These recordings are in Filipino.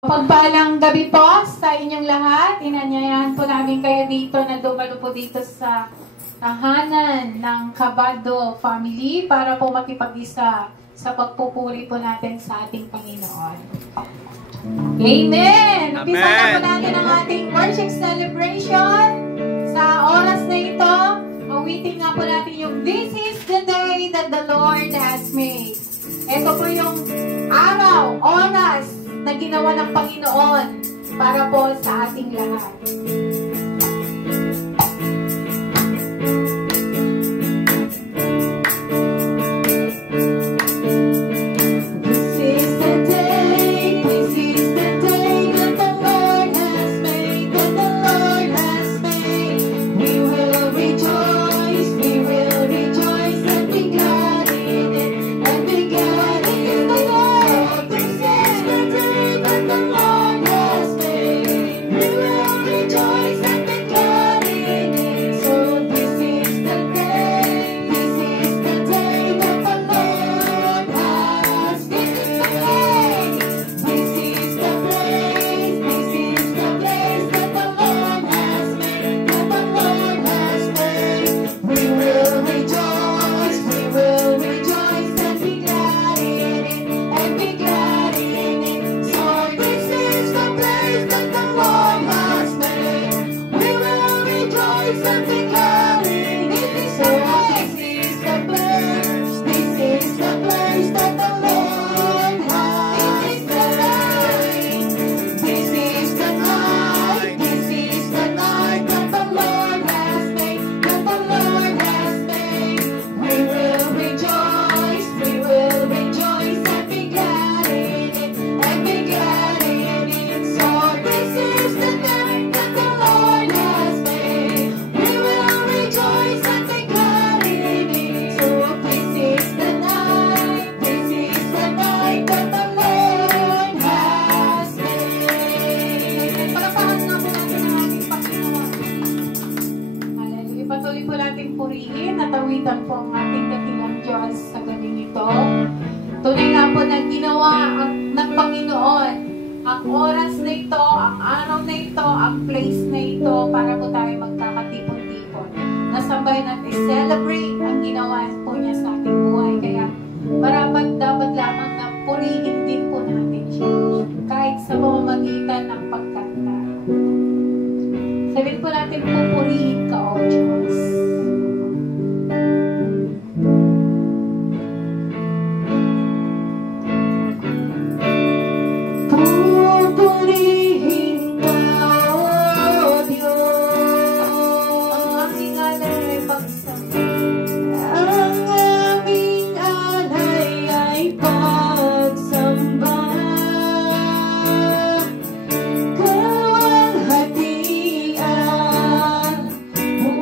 Pagpalang gabi po sa inyong lahat. Inanyayahan po namin kayo dito na dumalo po dito sa tahanan ng Cabado family para po makipag-isa sa pagpupuri po natin sa ating Panginoon. Amen! Umpisa na po natin ang ating worship celebration. Sa oras na ito, awitin nga po natin yung This is the day that the Lord has made. Ito po yung araw, oras, na ginawa ng Panginoon para po sa ating lahat.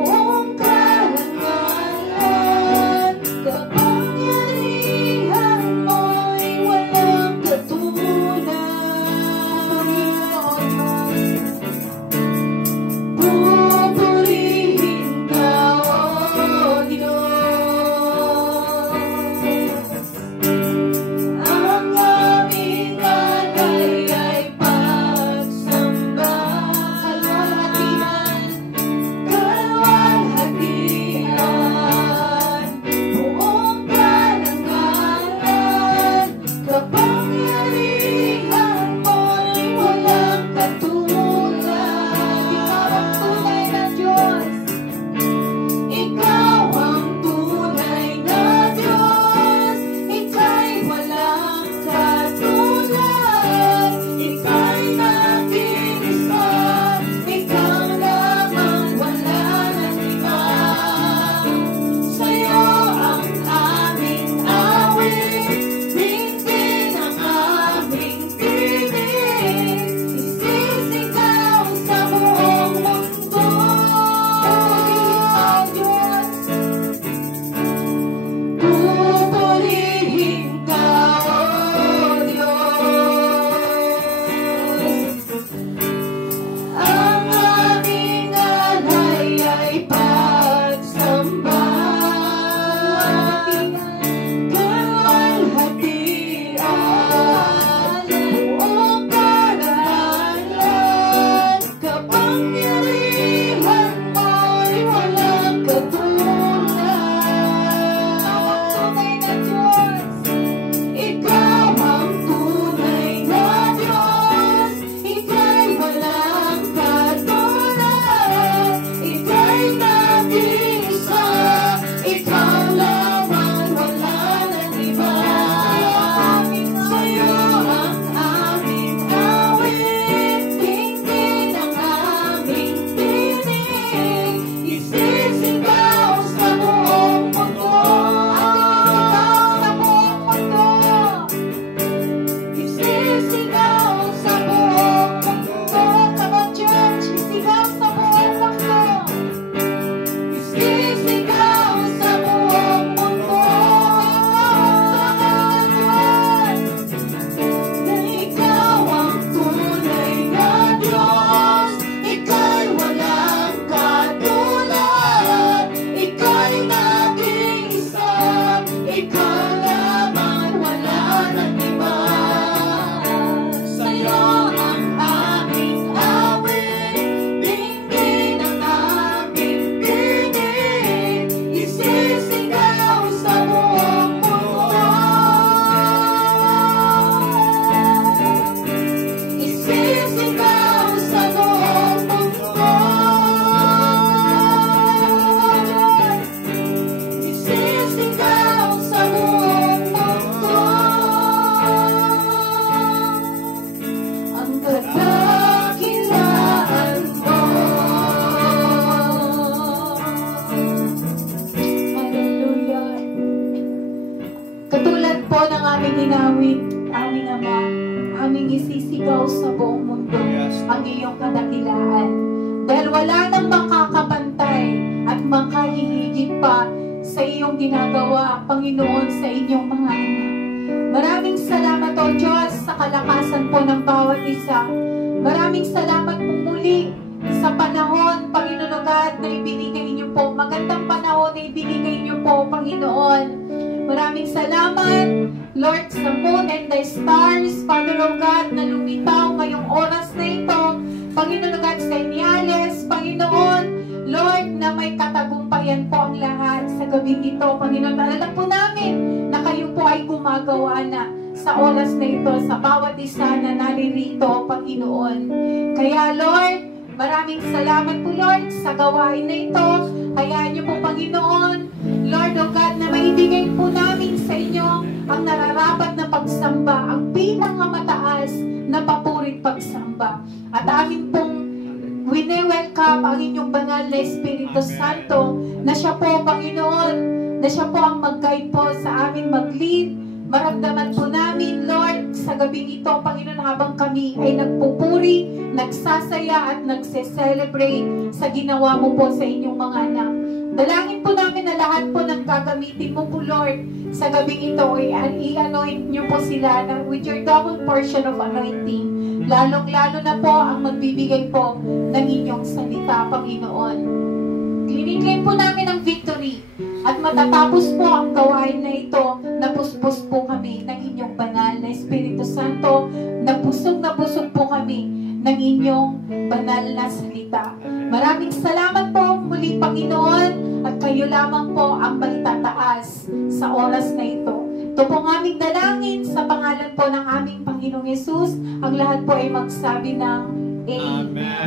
Oh kadakilaan mo. Hallelujah. Katulad po ng aming inawit, aming Ama, aming isisigaw sa buong mundo ang iyong kadakilaan. Dahil wala nang makakapantay at makahihigit pa sa iyong ginagawa, Panginoon, sa inyong mga anak. Maraming salamat, O Diyos, sa kalakasan po ng bawat isa. Maraming salamat po muli sa panahon, Panginoon God, na ibinigay niyo po. Magandang panahon na ibinigay niyo po, Panginoon. Maraming salamat, Lord, sa moon and the stars, Father of God, na lumitaw ngayong oras na ito. Panginoon God, sa senyales, Panginoon, Lord, na may katagumpayan po ang lahat sa gabing ito. Panginoon, alam po namin na kayo po ay gumagawa na sa oras na ito, sa bawat isa na naririto, Panginoon. Kaya, Lord, maraming salamat po, Lord, sa gawain na ito. Hayaan niyo po, Panginoon, Lord, O God, na maibigay po namin sa inyo ang nararapat na pagsamba, ang pinakamataas na papurit pagsamba. At amin pong wini-welcome ang inyong banal na Espiritu Santo, na siya po, Panginoon, na siya po ang mag-guide po sa amin, mag-lead. Maramdaman po namin, Lord, sa gabing ito, Panginoon, habang kami ay nagpupuri, nagsasaya at nagse-celebrate sa ginawa mo po sa inyong mga anak. Dalangin po namin na lahat po ng gagamitin mo po, Lord, sa gabing ito, i-anoint nyo po sila with your double portion of anointing. Lalong-lalo na po ang magbibigay po ng inyong salita, Panginoon. Kliniklaim po namin ang victory at matatapos po ang gawain na ito, napuspos po kami ng inyong banal na Espiritu Santo, na busog po kami ng inyong banal na salita. Maraming salamat po muli, Panginoon, at kayo lamang po ang maitataas sa oras na ito. Ito po ang aming dalangin sa pangalan po ng aming Panginoong Yesus. Ang lahat po ay magsabi ng Amen.